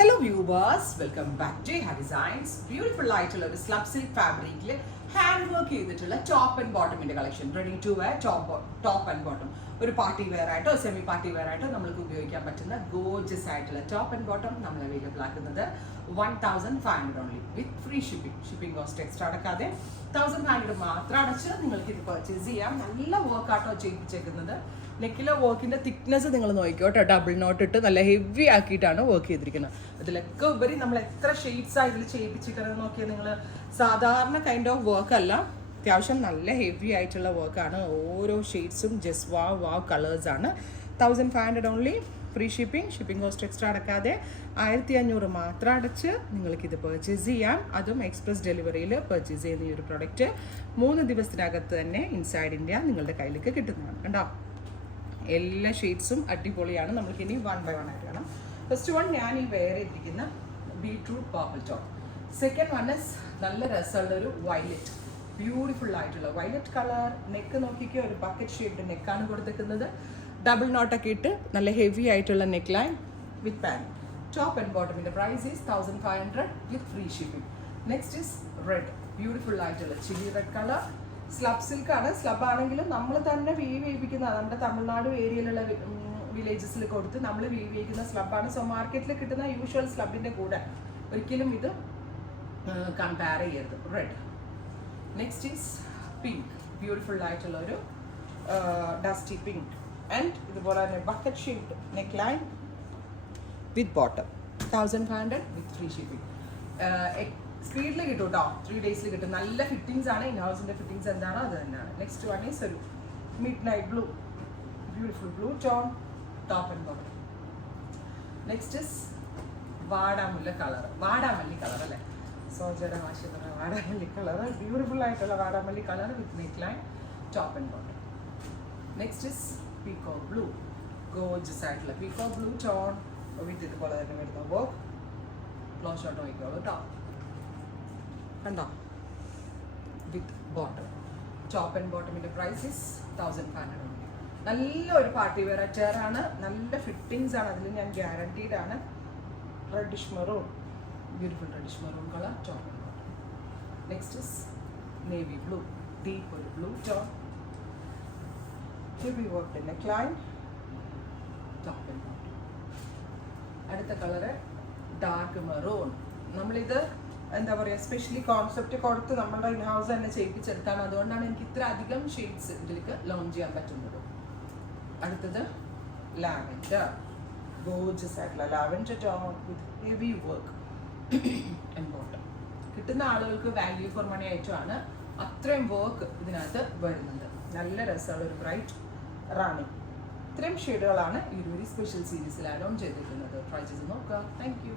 Hello viewers, welcome back to Jay Designs. Beautiful ആയിട്ടുള്ള ഒരു slab silk fabricൽ hand work ചെയ്തിട്ടുള്ള ടോപ്പ് ആൻഡ് ബോട്ടമിന്റെ collection, ready to wear top and bottom. ഒരു party wear ആയിട്ടോ semi party wear ആയിട്ടോ നമുക്ക് ഉപയോഗിക്കാൻ പറ്റുന്ന ഗോർജസ് ആയിട്ടുള്ള ടോപ്പ് ആൻഡ് ബോട്ടം നമ്മൾ അവൈലബിൾ ആക്കുന്നത് 1500 only with free shipping cost extra അടക്കാതെ 1500 മാത്രം അടച്ച് നിങ്ങൾക്ക് ഇത് പർച്ചേസ് ചെയ്യാം. നല്ല വർക്കാട്ടോ ചെയ്യിപ്പിച്ചേക്കുന്നത്. നെക്കിലെ വർക്കിന്റെ തിക്നെസ് നിങ്ങൾ നോക്കിക്കോട്ടോ, ഡബിൾ നോട്ട് ഇട്ട് നല്ല ഹെവി ആക്കിയിട്ടാണ് വർക്ക് ചെയ്തിരിക്കുന്നത്. അതിലൊക്കെ ഉപരി നമ്മൾ എത്ര ഷെയ്ഡ്സാണ് ഇതിൽ ചെയ്യിപ്പിച്ചിരിക്കുന്നത് നോക്കിയാൽ നിങ്ങൾ സാധാരണ കൈൻഡ് ഓഫ് വർക്ക് അല്ല, അത്യാവശ്യം നല്ല ഹെവി ആയിട്ടുള്ള വർക്കാണ്. ഓരോ ഷെയ്ഡ്സും ജസ്റ്റ് വാവ് കളേഴ്സാണ്. 1500 only free shipping cost extra അടക്കാതെ 1500 മാത്രം അടച്ച് നിങ്ങൾക്കിത് പർച്ചേസ് ചെയ്യാം. അതും എക്സ്പ്രസ് ഡെലിവറിയിൽ പർച്ചേസ് ചെയ്യുന്ന ഈ ഒരു പ്രൊഡക്റ്റ് 3 ദിവസത്തിനകത്ത് തന്നെ ഇൻസൈഡ് ഇന്ത്യ നിങ്ങളുടെ കയ്യിലേക്ക് കിട്ടുന്നതാണ്. കണ്ടോ, എല്ലാ ഷെയ്ഡ്സും അടിപൊളിയാണ്. നമ്മൾക്കിനി 1 by 1 ആയിട്ട് കാണാം. ഫസ്റ്റ് വൺ ഞാൻ ഈ വെയർ ചെയ്തിരിക്കുന്ന beetroot purple tone. Second one is നല്ല രസമുള്ളൊരു വയലറ്റ്, ബ്യൂട്ടിഫുൾ ആയിട്ടുള്ള വയലറ്റ് കളർ. നെക്ക് നോക്കിക്കോ, ഒരു ബക്കറ്റ് ഷേപ്ഡ് നെക്കാണ് കൊടുത്തിരിക്കുന്നത്. ഡബിൾ നോട്ടൊക്കെ ഇട്ട് നല്ല ഹെവി ആയിട്ടുള്ള neck line with pan. Top and ബോട്ടമിൻ്റെ price is 1500 with free shipping. Next is red, beautiful ആയിട്ടുള്ള ചില്ലി റെഡ് കളർ. സ്ലബ് സിൽക്കാണ്. സ്ലബ് ആണെങ്കിലും നമ്മൾ തന്നെ വീവ് ചെയ്യിപ്പിക്കുന്ന, നമ്മുടെ തമിഴ്നാട് ഏരിയയിലുള്ള വില്ലേജസിൽ കൊടുത്ത് നമ്മൾ വീവ് ചെയ്യിക്കുന്ന സ്ലബാണ്. സോ മാർക്കറ്റിൽ കിട്ടുന്ന യൂഷ്വൽ സ്ലബിൻ്റെ കൂടെ ഒരിക്കലും ഇത് കമ്പയർ ചെയ്യരുത്. Red. Next is pink, beautiful ആയിട്ടുള്ള ഒരു ഡസ്റ്റി പിങ്ക്. ആൻഡ് ഇതുപോലെ തന്നെ bucket shaped neck line with bottom. 1500 with free shipping. സ്പീഡിൽ കിട്ടും കേട്ടോ, 3 days കിട്ടും. നല്ല ഫിറ്റിങ്സ് ആണ്. ഇൻ ഹൗസിൻ്റെ ഫിറ്റിങ്സ് എന്താണോ അത് തന്നെയാണ്. നെക്സ്റ്റ് വൺ ഈസ് ഒരു midnight blue, beautiful blue tone, top and bottom. Next is വാടാമുല്ല കളർ, വാടാമല്ലി കളർ അല്ലേ, സോജയുടെ ഭാഷ പറഞ്ഞ വാടാമല്ലി കളർ. ബ്യൂട്ടിഫുൾ ആയിട്ടുള്ള വാടാമല്ലി colour with neck line, top and bottom. Next is peacock blue, gorgeous ആയിട്ടുള്ള പീക്കോ ബ്ലൂ ടോൺ വിത്ത് ഇതുപോലെ തന്നെ വരുന്ന വർക്ക്. ക്ലോസ് ഷോട്ട് നോക്കിക്കോളൂ കേട്ടോ, കണ്ടോ, വിത്ത് ബോട്ടം. ടോപ്പ് ആൻഡ് ബോട്ടമിൻ്റെ പ്രൈസ് ഇസ് 1500. നല്ല ഒരു പാർട്ടി വെയർ അറ്റയറാണ്, നല്ല ഫിറ്റിങ്സ് ആണ്. അതിൽ ഞാൻ ഗ്യാരണ്ടീഡ് ആണ്. Reddish maroon, beautiful reddish maroon colour, top and bottom. Next is navy blue, deep ഒരു blue tone, heavy work neck line, top and bottom. അടുത്ത കളറ് ഡാർക്ക് മെറൂൺ. നമ്മളിത് എന്താ പറയുക, സ്പെഷ്യലി കോൺസെപ്റ്റ് കൊടുത്ത് നമ്മുടെ ഇൻ ഹൗസ് തന്നെ ചെയ്യിപ്പിച്ചെടുത്താണ്. അതുകൊണ്ടാണ് എനിക്ക് ഇത്ര അധികം ഷെയ്ഡ്സ് ഇതിലേക്ക് ലോഞ്ച് ചെയ്യാൻ പറ്റുന്നത്. അടുത്തത് ലാവൻഡർ, ഗോർജസ് ആയിട്ടുള്ള lavender tone with heavy work and bottom. കിട്ടുന്ന ആളുകൾക്ക് വാല്യൂ ഫോർ മണി ആയിട്ടുമാണ് അത്രയും വർക്ക് ഇതിനകത്ത് വരുന്നത്. നല്ല രസമുള്ള ഒരു ബ്രൈറ്റ് റാണി. ഇത്രയും ഷെയ്ഡുകളാണ് ഈ ഒരു സ്പെഷ്യൽ സീരീസിൽ ആഡ് ഓൺ ചെയ്തിരിക്കുന്നത്. ട്രൈ ചെയ്ത് നോക്കുക. Thank you.